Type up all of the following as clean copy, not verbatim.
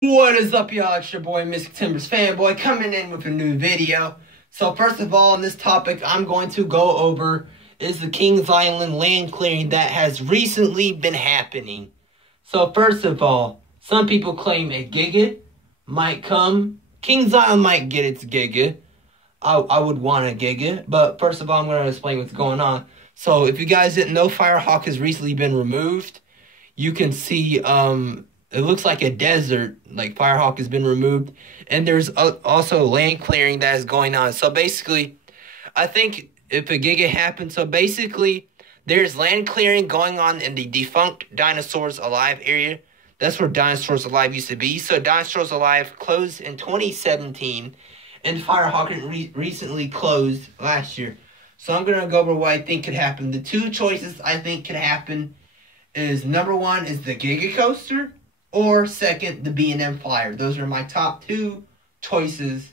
What is up, y'all? It's your boy, Mystic Timbers Fanboy, coming in with a new video. So first of all, on this topic, I'm going to go over is the Kings Island land clearing that has recently been happening. So first of all, some people claim a giga might come. Kings Island might get its giga. I would want a giga, but first of all, I'm going to explain what's going on. So if you guys didn't know, Firehawk has recently been removed. You can see it looks like a desert, like Firehawk has been removed, and there's also land clearing that is going on. So basically, I think if a giga happens, so basically there's land clearing going on in the defunct Dinosaurs Alive area. That's where Dinosaurs Alive used to be. So Dinosaurs Alive closed in 2017, and Firehawk recently closed last year. So I'm going to go over what I think could happen. The two choices I think could happen is number one is the Giga Coaster, or second, the B&M Flyer. Those are my top two choices.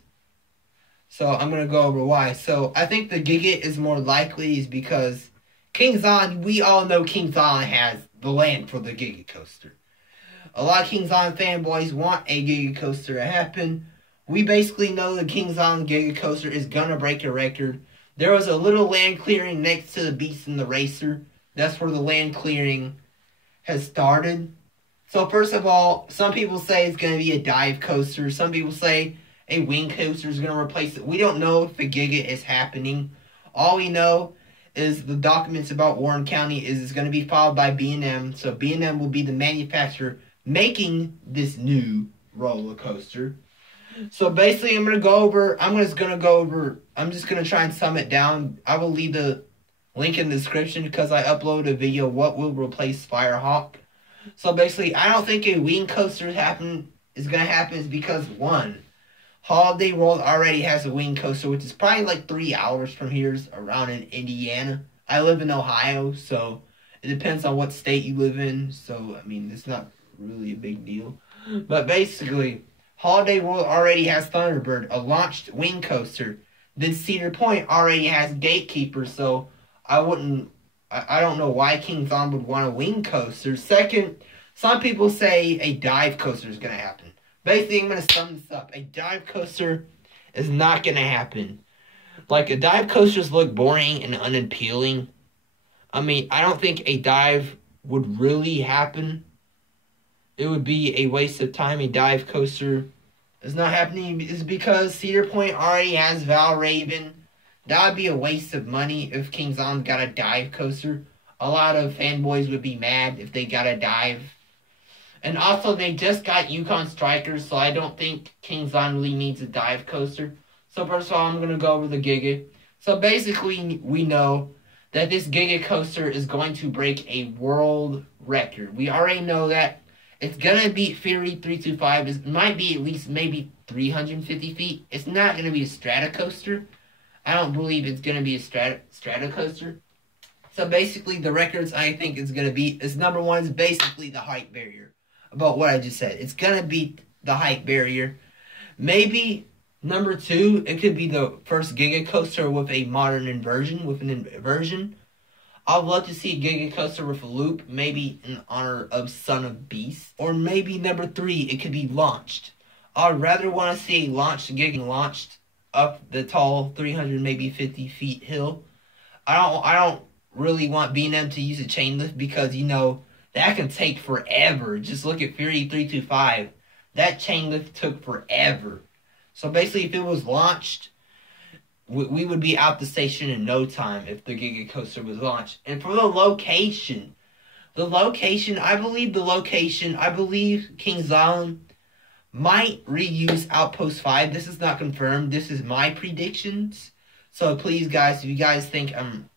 So I'm going to go over why. So I think the Giga is more likely is because Kings Island, we all know Kings Island has the land for the Giga Coaster. A lot of Kings Island fanboys want a Giga Coaster to happen. We basically know the Kings Island Giga Coaster is going to break a record. There was a little land clearing next to the Beast and the Racer. That's where the land clearing has started. So first of all, some people say it's going to be a dive coaster. Some people say a wing coaster is going to replace it. We don't know if the Giga is happening. All we know is the documents about Warren County is it's going to be followed by B&M. So B&M will be the manufacturer making this new roller coaster. So basically, I'm just going to try and sum it down. I will leave the link in the description because I uploaded a video, what will replace Firehawk. So basically, I don't think a wing coaster is going to happen is because, one, Holiday World already has a wing coaster, which is probably like 3 hours from here, around in Indiana. I live in Ohio, so it depends on what state you live in. So, I mean, it's not really a big deal. But basically, Holiday World already has Thunderbird, a launched wing coaster. Then Cedar Point already has Gatekeeper, so I don't know why Kings Island would want a wing coaster. Second, some people say a dive coaster is going to happen. Basically, I'm going to sum this up. A dive coaster is not going to happen. Like, a dive coasters look boring and unappealing. I mean, I don't think a dive would really happen. It would be a waste of time. A dive coaster is not happening. It's because Cedar Point already has Valravn. That would be a waste of money if Kings Island got a dive coaster. A lot of fanboys would be mad if they got a dive. And also, they just got Yukon Strikers, so I don't think Kings Island really needs a dive coaster. So first of all, I'm going to go over the Giga. So basically, we know that this Giga coaster is going to break a world record. We already know that. It's going to beat Fury 325. It might be at least maybe 350 feet. It's not going to be a Stratocoaster. I don't believe it's going to be a Stratocoaster. So basically, the records I think it's going to beat is number one is basically the height barrier. About what I just said. It's going to beat the height barrier. Maybe number two, it could be the first Giga Coaster with a modern inversion, with an inversion. I'd love to see a Giga Coaster with a loop, maybe in honor of Son of Beast. Or maybe number three, it could be launched. I'd rather want to see a launched Giga launched up the tall 300 maybe 50 feet hill. I don't really want B&M to use a chain lift because, you know, that can take forever. Just look at Fury 325. That chain lift took forever. So basically, if it was launched, we would be out the station in no time if the Giga Coaster was launched. And for the location, I believe Kings Island might reuse Outpost 5. This is not confirmed. This is my predictions. So please, guys, if you guys think I'm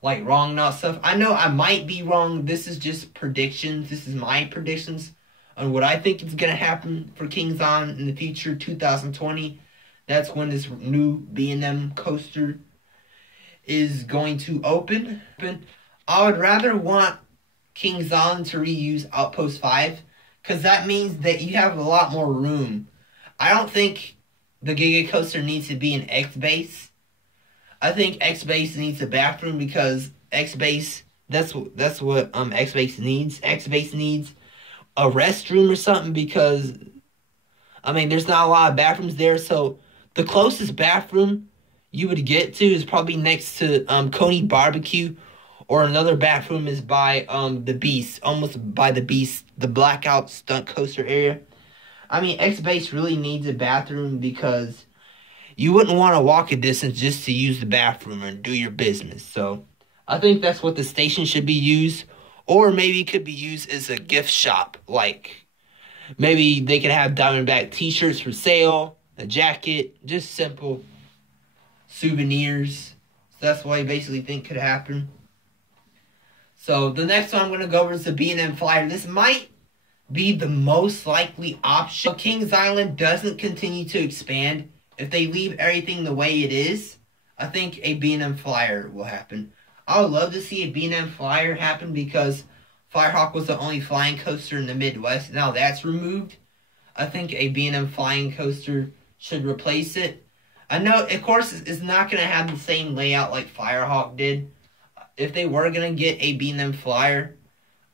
like wrong and all stuff, I know I might be wrong. This is just predictions. This is my predictions on what I think is going to happen for Kings Island in the future, 2020. That's when this new B&M coaster is going to open. I would rather want Kings Island to reuse Outpost 5 because that means that you have a lot more room. I don't think the Giga Coaster needs to be an X-Base. I think X-Base needs a bathroom because X-Base, that's what X-Base needs. X-Base needs a restroom or something because I mean, there's not a lot of bathrooms there, so the closest bathroom you would get to is probably next to Coney Barbecue, or another bathroom is by the Beast, almost by the Beast, the Blackout Stunt Coaster area. I mean, X-Base really needs a bathroom because you wouldn't want to walk a distance just to use the bathroom and do your business. So I think that's what the station should be used, or maybe it could be used as a gift shop. Like maybe they could have Diamondback t-shirts for sale, a jacket, just simple souvenirs. So that's what I basically think could happen. So the next one I'm going to go over is the B&M Flyer. This might be the most likely option. If Kings Island doesn't continue to expand, if they leave everything the way it is, I think a B&M Flyer will happen. I would love to see a B&M Flyer happen because Firehawk was the only flying coaster in the Midwest. Now that's removed. I think a B&M flying coaster should replace it. I know, of course, it's not going to have the same layout like Firehawk did. If they were going to get a B&M Flyer,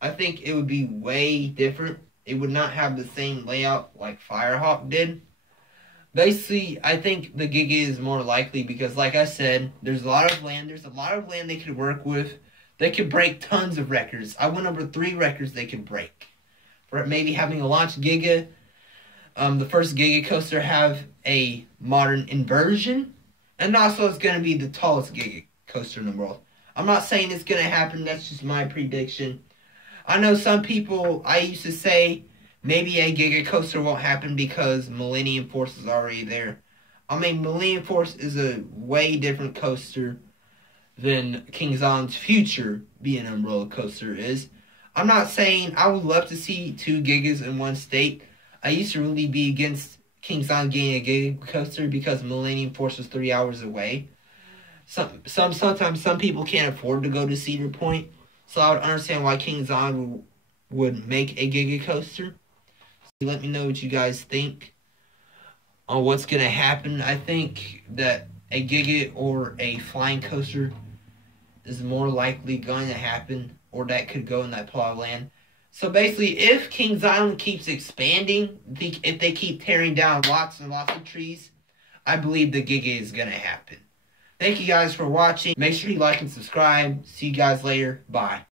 I think it would be way different. It would not have the same layout like Firehawk did. Basically, I think the Giga is more likely because, like I said, there's a lot of land. There's a lot of land they could work with. They could break tons of records. I went over 3 records they could break. For maybe having a launch Giga. The first Giga coaster have a modern inversion. And also it's going to be the tallest Giga coaster in the world. I'm not saying it's going to happen. That's just my prediction. I know some people, I used to say, maybe a Giga coaster won't happen because Millennium Force is already there. I mean, Millennium Force is a way different coaster than Kings Island's future B&M roller coaster is. I'm not saying I would love to see 2 Gigas in one state. I used to really be against Kings Island getting a Giga coaster because Millennium Force was 3 hours away. Sometimes some people can't afford to go to Cedar Point, so I would understand why Kings Island would make a Giga coaster. So let me know what you guys think on what's going to happen. I think that a Giga or a flying coaster is more likely going to happen, or that could go in that plot of land. So basically, if Kings Island keeps expanding, if they keep tearing down lots and lots of trees, I believe the Giga is going to happen. Thank you guys for watching. Make sure you like and subscribe. See you guys later. Bye.